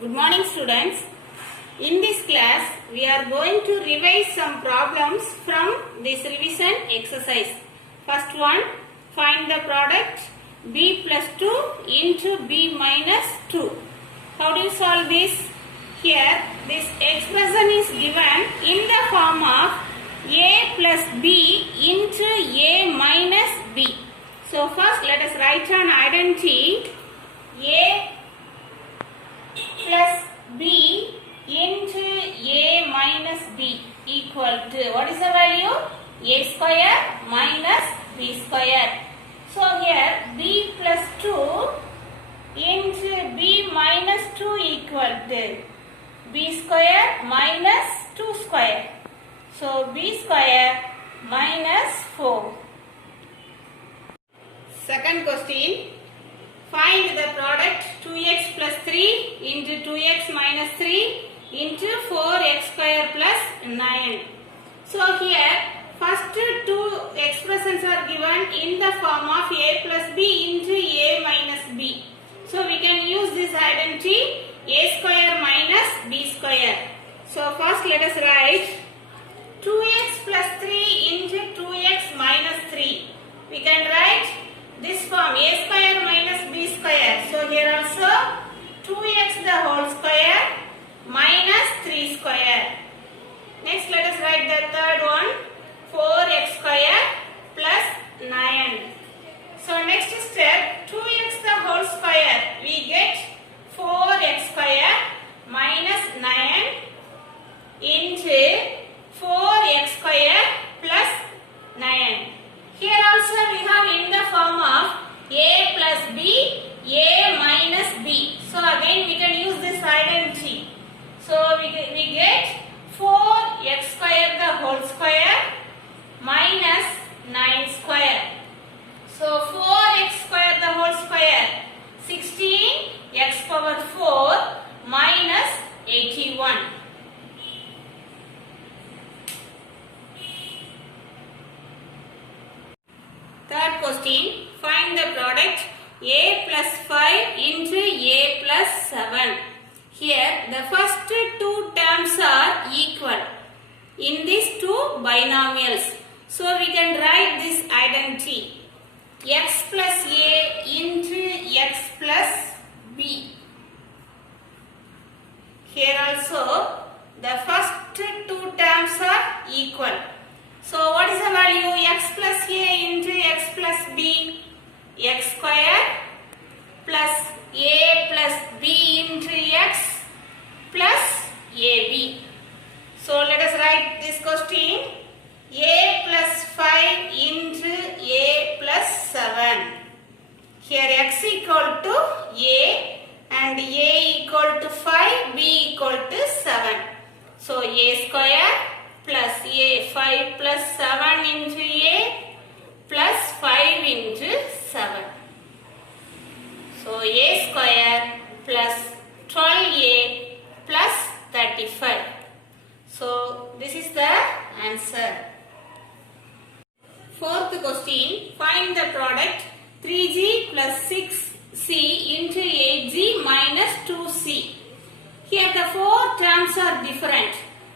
Good morning students. In this class we are going to revise some problems from this revision exercise. First one, find the product b plus 2 into b minus 2. How do you solve this? Here this expression is given in the form of a plus b into a minus b. So first let us write an identity. A plus b into a minus b equal to, what is the value? A square minus b square. So here b plus 2 into b minus 2 equal to b square minus 2 square. So b square minus 4. Second question. Find the product 2x plus 3 into 2x minus 3 into 4x square plus 9. So here first two expressions are given in the form of a plus b into a minus b. So we can use this identity a square minus b square. So first let us write 2x plus 3 into 2x minus 3. We can write this form a square minus b square. So here also 2x the whole square minus 3 square. Next let us write the third one 4x square plus 9. So next step 2x the whole square, we get 4x square minus 9 into 4x square plus 9. Here also we have in the form of a plus b, a minus b. So again we can use this identity. So we get 4x square the whole square minus 9 square. So 4x square the whole square 16 x power 4 minus 81. Third question, find the product a plus 5 into a plus 7. Here the first two terms are equal in these two binomials. So we can write this identity x plus a into x plus b. Here also the first two terms are equal. So what is the value? X plus a into x plus b, x square plus a plus b into x plus ab. So let us write this question a plus 5 into a plus 7. Here x equal to a and a equal to 5, b equal to 7. So a square plus a 5 plus 7 into a plus 5 into 7. So a square plus 12a plus 35. So this is the answer. Fourth question, find the product 3g plus 6c into 8g minus 2c. Here the four terms are different.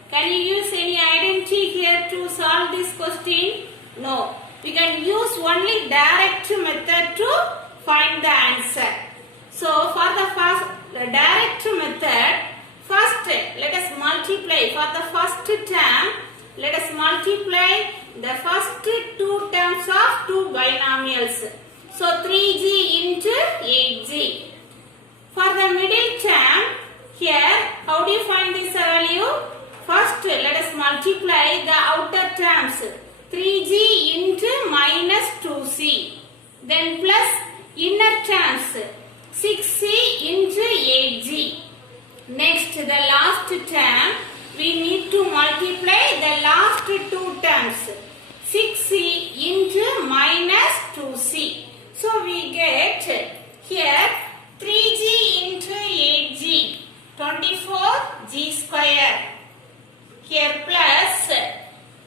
Can you use any identity here to solve this question? No. We can use only direct method to find the answer. So for the first direct method, first let us multiply. For the first term, let us multiply the first two terms of two binomials. So 3g into 8g. For the middle term, here how do you find this value? First, let us multiply the outer terms 3g into minus 2c. Then plus inner terms 6c into 8g. Next, the last term, we need to multiply the last two terms 6c into minus 2c. So we get here 3g into 8g 24g square. Here plus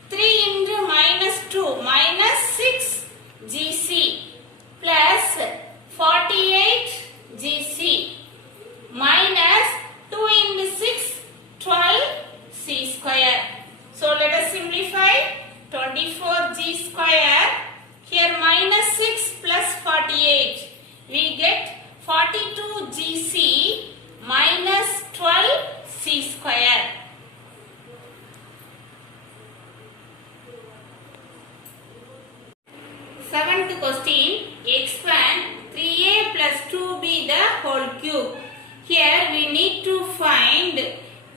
3 into minus 2 minus 6 gc plus 48 gc minus 2 to find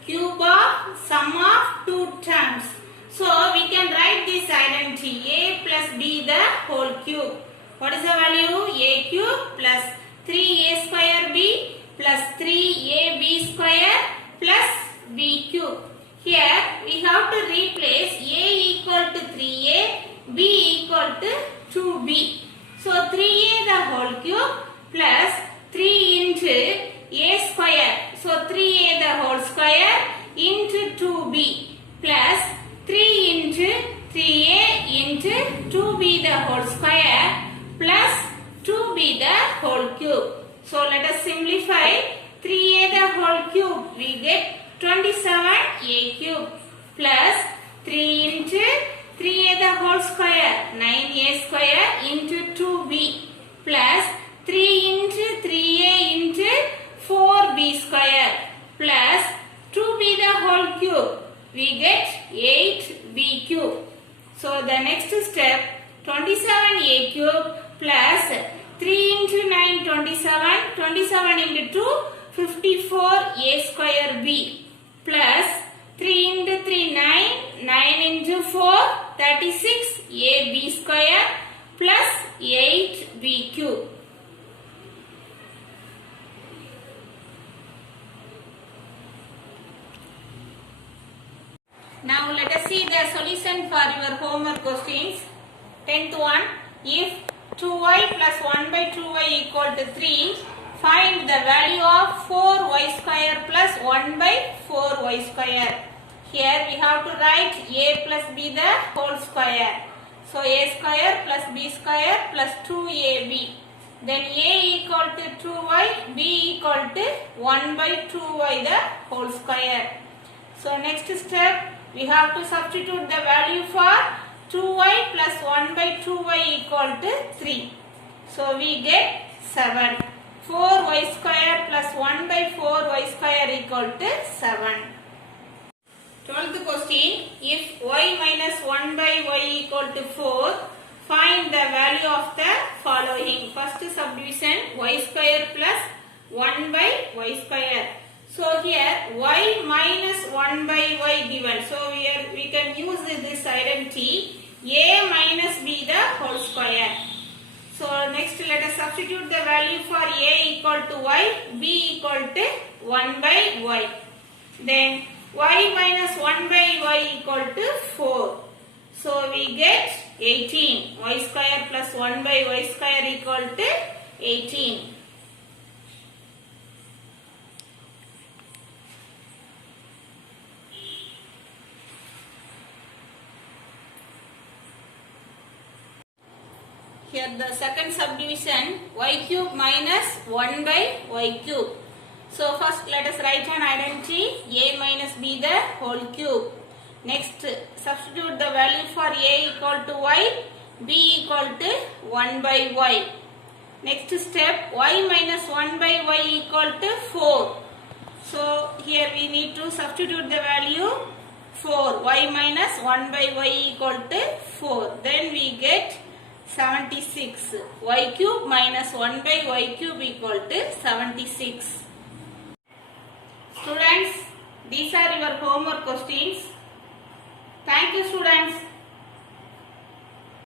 cube of sum of two terms. So we can write this identity a plus b the whole cube. What is the value? A cube plus 3a square b plus 3ab square plus b cube. Here we have to replace a equal to 3a, b equal to 2b. So 3a the whole cube plus 3 into a square. So 3a the whole square into 2b plus 3 into 3a into 2b the whole square plus 2b the whole cube. So let us simplify 3a the whole cube. We get 27a cube plus 3 into 3a the whole square 9a square into 2b plus 3 into 3a into 4b square plus 2b the whole cube. We get 8b cube. So the next step 27a cube plus 3 into 9 27, 27 into 2 54a square b plus 3 into 3 9, 9 into 4 36ab square plus 8b cube. Now let us see the solution for your homework questions. 10th one, if 2y plus 1 by 2y equal to 3, find the value of 4y square plus 1 by 4y square. Here we have to write a plus b the whole square. So a square plus b square plus 2ab. Then a equal to 2y, b equal to 1 by 2y the whole square. So next step, we have to substitute the value for 2y plus 1 by 2y equal to 3. So we get 7. 4y square plus 1 by 4y square equal to 7. 12th question, if y minus 1 by y equal to 4, find the value of the following. First subdivision, y square plus 1 by y square. So here y minus 1 by y given. So we can use this identity a minus b the whole square. So next let us substitute the value for a equal to y, b equal to 1 by y. Then y minus 1 by y equal to 4. So we get 18. Y square plus 1 by y square equal to 18. Here the second subdivision, y cube minus 1 by y cube. So first let us write an identity a minus b the whole cube. Next substitute the value for a equal to y, b equal to 1 by y. Next step, y minus 1 by y equal to 4. So here we need to substitute the value 4. Y minus 1 by y equal to 4. Then we get 76. Y cube minus 1 by y cube equal to 76. Students, these are your homework questions. Thank you, students.